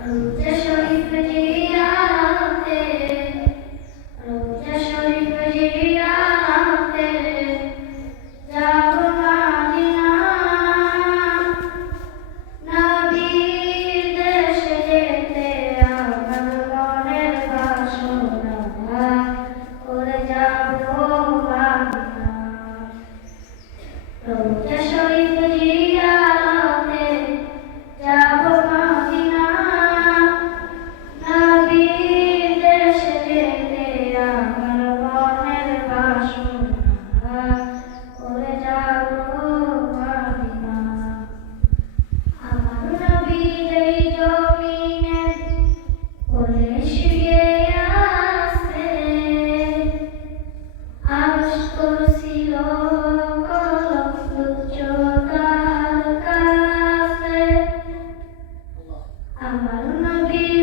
রোজা শরীফ জিয়ারতে রোজা শরীফ জিয়ারতে যাব মদিনা নবীর দেশে যেতে আমার মনের বাসনা করে যাব মদিনা রোজা শরীফ জিয়ারতে যাব মদিনা নবীর দেশে যেতে আমার মনের বাসনা করে যাব মদিনা আমার নবী যেই জমিনে কোলে শুয়ে আছে আরশ করছিল কলম তুচ্ছতার কাছে আমার নবী